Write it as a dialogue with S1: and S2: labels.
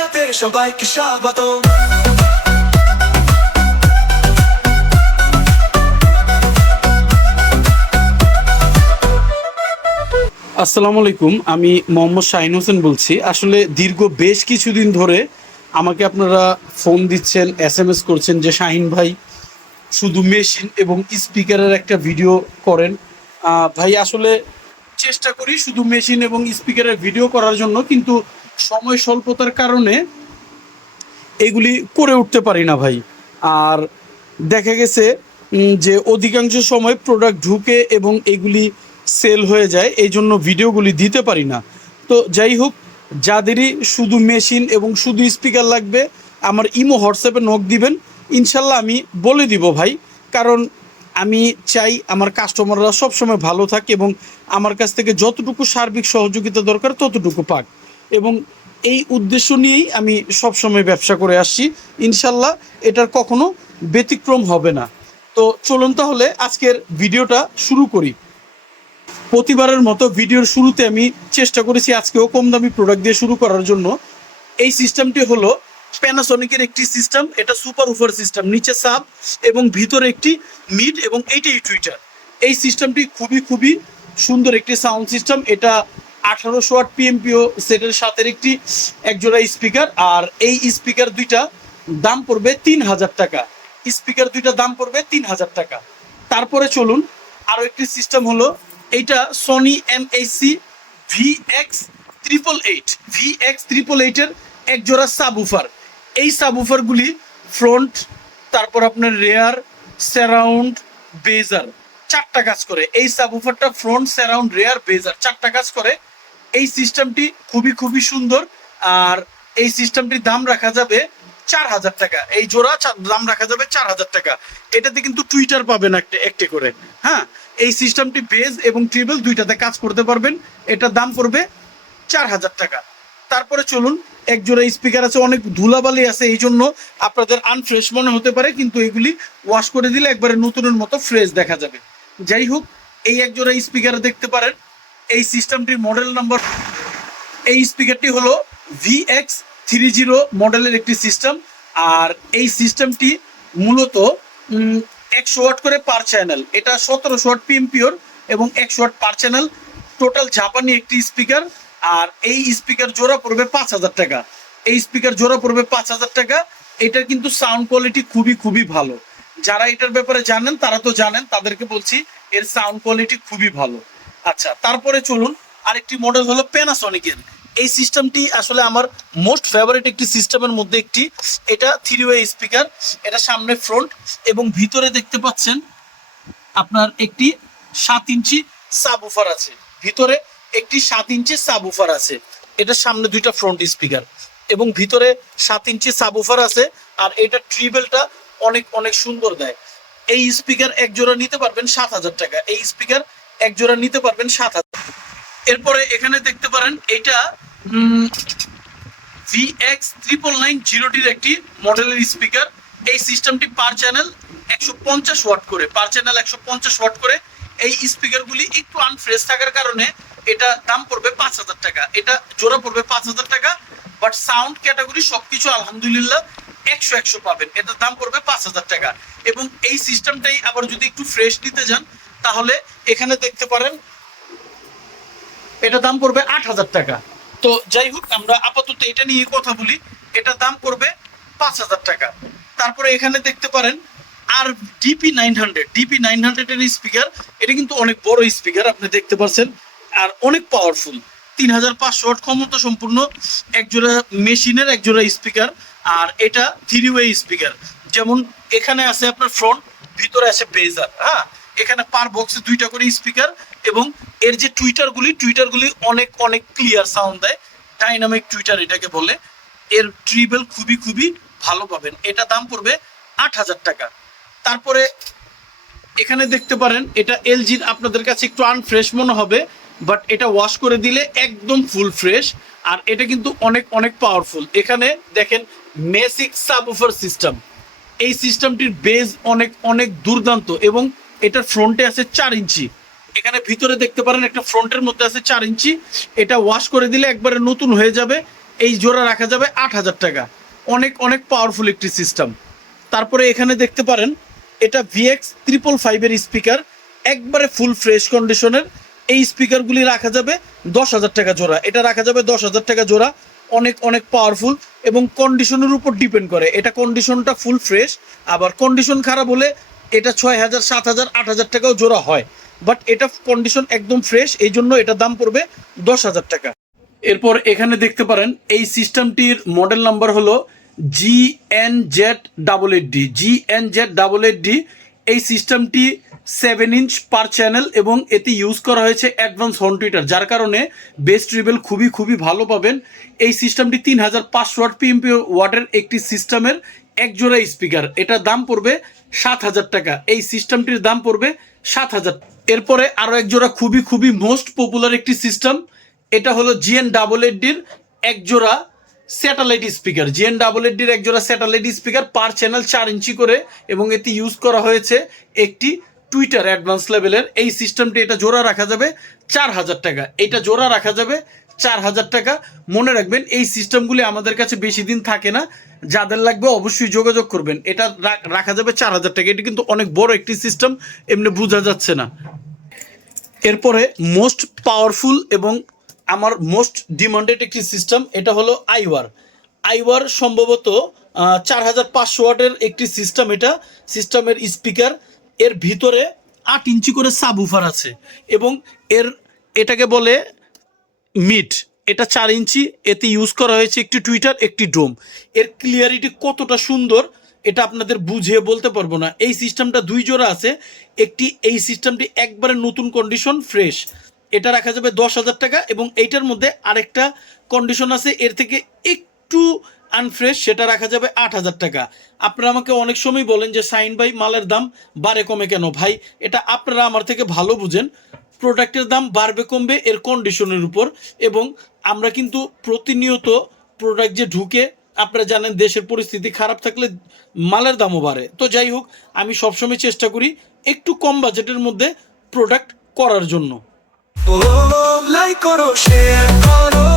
S1: মিডিয়াতে সবাইকে স্বাগত
S2: আসসালামু আলাইকুম, আমি মোহাম্মদ শাহিন হোসেন বলছি। আসলে দীর্ঘ বেশ কিছুদিন ধরে আমাকে আপনারা ফোন দিচ্ছেন এস এম এস করছেন যে শাহিন ভাই শুধু মেশিন এবং স্পিকারের একটা ভিডিও করেন। ভাই, আসলে চেষ্টা করি শুধু মেশিন এবং স্পিকারের ভিডিও করার জন্য, কিন্তু সময় স্বল্পতার কারণে এগুলি করে উঠতে পারি না ভাই। আর দেখা গেছে যে অধিকাংশ সময় প্রোডাক্ট ঢুকে এবং এগুলি সেল হয়ে যায়, এই জন্য ভিডিওগুলি দিতে পারি না। তো যাই হোক, যাদেরই শুধু মেশিন এবং শুধু স্পিকার লাগবে, আমার ইমো হোয়াটসঅ্যাপে নক দিবেন। ইনশাল্লাহ আমি বলে দিব ভাই, কারণ আমি চাই আমার কাস্টমাররা সবসময় ভালো থাকে এবং আমার কাছ থেকে যতটুকু সার্বিক সহযোগিতা দরকার ততটুকু পাক। এবং এই উদ্দেশ্য নিয়েই আমি সবসময় ব্যবসা করে আসছি। ইনশাল্লাহ এটার কখনো ব্যতিক্রম হবে না। তো চলুন তাহলে আজকের ভিডিওটা শুরু করি। প্রতিবারের মতো ভিডিওর শুরুতে আমি চেষ্টা করেছি আজকেও কম দামি প্রোডাক্ট দিয়ে শুরু করার জন্য। এই সিস্টেমটি হলো প্যানাসনিকের একটি সিস্টেম এটা সুপার উফার সিস্টেম নিচে সাব এবং ভিতরে একটি মিড এবং এইটাই টুইটার এই সিস্টেমটি খুবই খুবই সুন্দর একটি সাউন্ড সিস্টেম এটা আঠারোশো আট পিএমপিও সেটের সাথে একটি একজোড়া স্পিকার আর এই স্পিকার দুইটা দাম পড়বে তিন হাজার টাকা। স্পিকার দুইটা দাম পড়বে তিন হাজার টাকা। তারপরে চলুন আরও একটি সিস্টেম হলো, এইটা Sony M C V X triple eight V X triple এইটের এক জোড়া সাবউফার এই সাবউফারগুলি ফ্রন্ট তারপর আপনার রেয়ার স্যারাউন্ড বেজার চারটা কাজ করে। এই সাবউফারটা ফ্রন্ট স্যারাউন্ড রেয়ার বেজার চারটা কাজ করে। এই সিস্টেমটি খুবই খুবই সুন্দর। আর এই সিস্টেমটির দাম রাখা যাবে চার হাজার টাকা। এই জোড়া দাম রাখা যাবে চার হাজার টাকা। এটাতে কিন্তু টুইটার পাবেন একটা, একটি করে। হ্যাঁ? এই সিস্টেমটি বেজ এবং ট্রিবল দুইটাতে কাজ করতে পারবেন। এটার দাম পড়বে চার হাজার টাকা। তারপরে চলুন এক জোড়া স্পিকার আছে, অনেক ধুলাবালি আছে, এই জন্য আপনাদের আনফ্রেশ মনে হতে পারে, কিন্তু এগুলি ওয়াশ করে দিলে একবারে নতুনের মতো ফ্রেশ দেখা যাবে। যাই হোক এই এক জোড়া স্পিকার দেখতে পারেন, এই সিস্টেমটির মডেল নাম্বার এই স্পিকারটি হলো ভিএক্স থ্রি জিরো মডেলের একটি সিস্টেম আর এই সিস্টেমটি মূলত একশো ওয়াট করে পার চ্যানেল এটা সতেরোশো ওয়াট পিএমপিওর এবং একশো ওয়াট পার চ্যানেল টোটাল জাপানি একটি স্পিকার আর এই স্পিকার জোড়া পড়বে পাঁচ হাজার টাকা। এই স্পিকার জোড়া পড়বে পাঁচ হাজার টাকা, এটার কিন্তু সাউন্ড কোয়ালিটি খুবই খুবই ভালো। যারা এটার ব্যাপারে জানেন, তারা তো জানেন, তাদেরকে বলছি এর সাউন্ড কোয়ালিটি খুবই ভালো। আচ্ছা তারপরে চলুন, আরেকটি মডেল হলো প্যানাসনিকের এই সিস্টেমটি আসলে আমার মোস্ট ফেভারিট একটি সিস্টেমের মধ্যে একটি। এটা থ্রি ওয়ে স্পিকার এটা সামনে ফ্রন্ট এবং ভিতরে দেখতে পাচ্ছেন আপনার একটি সাত ইঞ্চি সাব উফার আছে। ভিতরে একটি সাত ইঞ্চি সাব উফার আছে। এটা সামনে দুইটা ফ্রন্ট স্পিকার এবং ভিতরে সাত ইঞ্চি সাব উফার আছে, আর এটা ট্রিবেলটা অনেক অনেক সুন্দর দেয়। এই স্পিকার এক জোড়া নিতে পারবেন সাত হাজার টাকা। এই স্পিকার এক জোড়া নিতে পারবেন সাত হাজার এরপরে এখানে দেখতে পারেন এটা ভিএক্স ট্রিপল নাইন জিরোটির একটি মডেলের স্পিকার এই সিস্টেমটি পার চ্যানেল একশো পঞ্চাশ ওয়াট করে পার চ্যানেল একশো পঞ্চাশ ওয়াট করে। এই স্পিকারগুলি একটু আনফ্রেশ থাকার কারণে এটা দাম পড়বে পাঁচ হাজার টাকা। এটা জোড়া পড়বে পাঁচ হাজার টাকা বাট সাউন্ড ক্যাটাগরি সবকিছু আলহামদুলিল্লাহ একশো একশো পাবেন। এটার দাম পড়বে পাঁচ হাজার টাকা। এবং এই সিস্টেমটাই আবার যদি একটু ফ্রেশ নিতে যান, তাহলে এখানে দেখতে পারেন এটা দাম পড়বে আট হাজার টাকা। তো যাই হোক, আমরা আপাতত এটা নিয়ে কথা বলি। এটা দাম পড়বে পাঁচ হাজার টাকা। তারপরে এখানে দেখতে পারেন, আর DP nine hundred DP nine হান্ড্রেডের স্পিকার এটা কিন্তু অনেক বড় স্পিকার আপনি দেখতে পাচ্ছেন আর অনেক পাওয়ারফুল তিন হাজার পাঁচশো ক্ষমতা সম্পূর্ণ একজোড়া মেশিনের একজোড়া স্পিকার আর এটা থ্রি ওয়ে স্পিকার যেমন এখানে আছে আপনার ফ্রন্ট ভিতরে আছে বেজার হ্যাঁ? এখানে পার বক্সে দুইটা করে স্পিকার এবং এর যে টুইটারগুলি টুইটারগুলি অনেক অনেক ক্লিয়ার সাউন্ড দেয়। ডাইনামিক টুইটার এটাকে বলে। এর ট্রিবেল খুবই খুবই ভালো পাবেন। এটা দাম পড়বে আট হাজার টাকা। তারপরে এখানে দেখতে পারেন, এটা এলজির আপনাদের কাছে একটু আনফ্রেশ মনে হবে বাট এটা ওয়াশ করে দিলে একদম ফুল ফ্রেশ আর এটা কিন্তু অনেক অনেক পাওয়ারফুল এখানে দেখেন মেসিক সাবউফার সিস্টেম এই সিস্টেমটির বেজ অনেক অনেক দুর্দান্ত এবং এটার ফ্রন্টে আছে চার ইঞ্চি। এখানে ভিতরে দেখতে পারেন একটা ফ্রন্টের মধ্যে আছে চার ইঞ্চি। এটা ওয়াশ করে দিলে একবারে নতুন হয়ে যাবে। এই জোড়া রাখা যাবে আট হাজার টাকা। অনেক অনেক পাওয়ারফুল একটি সিস্টেম তারপরে এখানে দেখতে পারেন, এটা ভিএক্স ত্রিপল ফাইভের স্পিকার একবারে ফুল ফ্রেশ কন্ডিশনের এই স্পিকারগুলি রাখা যাবে দশ হাজার টাকা জোড়া। এটা রাখা যাবে দশ হাজার টাকা জোড়া। অনেক অনেক পাওয়ারফুল এবং কন্ডিশনের উপর ডিপেন্ড করে। এটা কন্ডিশনটা ফুল ফ্রেশ আবার কন্ডিশন খারাপ হলে এটা ছয় হাজার, সাত হাজার, আট হাজার টাকাও জোড়া হয়। বাট এটা কন্ডিশন একদম ফ্রেশ এই জন্য এটা দাম পড়বে দশ হাজার টাকা। এরপর এখানে দেখতে পারেন, এই সিস্টেমটির মডেল নাম্বার হলো G N Z double eight D G N Z double eight D এই সিস্টেমটি সেভেন ইঞ্চ পার চ্যানেল এবং এতে ইউজ করা হয়েছে অ্যাডভান্স হর্ন টুইটার যার কারণে বেস্ট ট্রিবেল খুবই খুবই ভালো পাবেন। এই সিস্টেমটি তিন হাজার পাঁচশো ওয়াট পিএমপি ওয়াটের একটি সিস্টেমের এক জোড়া স্পিকার এটার দাম পড়বে সাত হাজার টাকা। এই সিস্টেমটির দাম পড়বে সাত হাজার। এরপরে আরও এক জোড়া খুবই খুবই মোস্ট পপুলার একটি সিস্টেম এটা হলো জিএন ডাবল এডডির এক জোড়া স্যাটেলাইট স্পিকার জিএন ডাবল এডডির এক জোড়া স্যাটেলাইট স্পিকার পার চ্যানেল চার ইঞ্চি করে এবং এতে ইউজ করা হয়েছে একটি টুইটার অ্যাডভান্স লেভেলের এই সিস্টেমটি এটা জোড়া রাখা যাবে চার হাজার টাকা। এটা জোড়া রাখা যাবে চার হাজার টাকা। মনে রাখবেন, এই সিস্টেমগুলি আমাদের কাছে বেশি দিন থাকে না। যাদের লাগবে অবশ্যই যোগাযোগ করবেন। এটা রাখা যাবে চার হাজার টাকা। এটি কিন্তু অনেক বড় একটি সিস্টেম এমনি বোঝা যাচ্ছে না। এরপরে মোস্ট পাওয়ারফুল এবং আমার মোস্ট ডিমান্ডেড একটি সিস্টেম এটা হলো আইওয়ার। আইওয়ার সম্ভবত চার হাজার পাঁচশো ওয়াটের একটি সিস্টেম এটা। সিস্টেমের স্পিকার এর ভিতরে আট ইঞ্চি করে সাবউফার আছে এবং এর এটাকে বলে মিট এটা চার ইঞ্চি, এতে ইউজ করা হয়েছে একটি টুইটার, একটি ডোম। এর ক্লিয়ারিটি কতটা সুন্দর, এটা আপনাদের বুঝিয়ে বলতে পারব না। এই সিস্টেমটা দুই জোড়া আছে। একটি, এই সিস্টেমটি একবারে নতুন কন্ডিশন ফ্রেশ এটা রাখা যাবে দশ হাজার টাকা এবং এইটার মধ্যে আরেকটা কন্ডিশন আছে। এর থেকে একটু আনফ্রেশ সেটা রাখা যাবে আট হাজার টাকা। আপনারা আমাকে অনেক সময় বলেন যে, সাইন বাই মালের দাম বাড়ে, কমে কেন? ভাই, এটা আপনারা আমার থেকে ভালো বুঝেন। প্রোডাক্টের দাম বাড়বে, কমবে, এর কন্ডিশনের উপর। এবং আমরা কিন্তু প্রতিনিয়ত প্রোডাক্ট যে ঢুকে, আপনারা জানেন, দেশের পরিস্থিতি খারাপ থাকলে মালের দামও বাড়ে। তো যাই হোক, আমি সবসময় চেষ্টা করি একটু কম বাজেটের মধ্যে প্রোডাক্ট করার জন্য।
S1: লাইক করো শেয়ার করো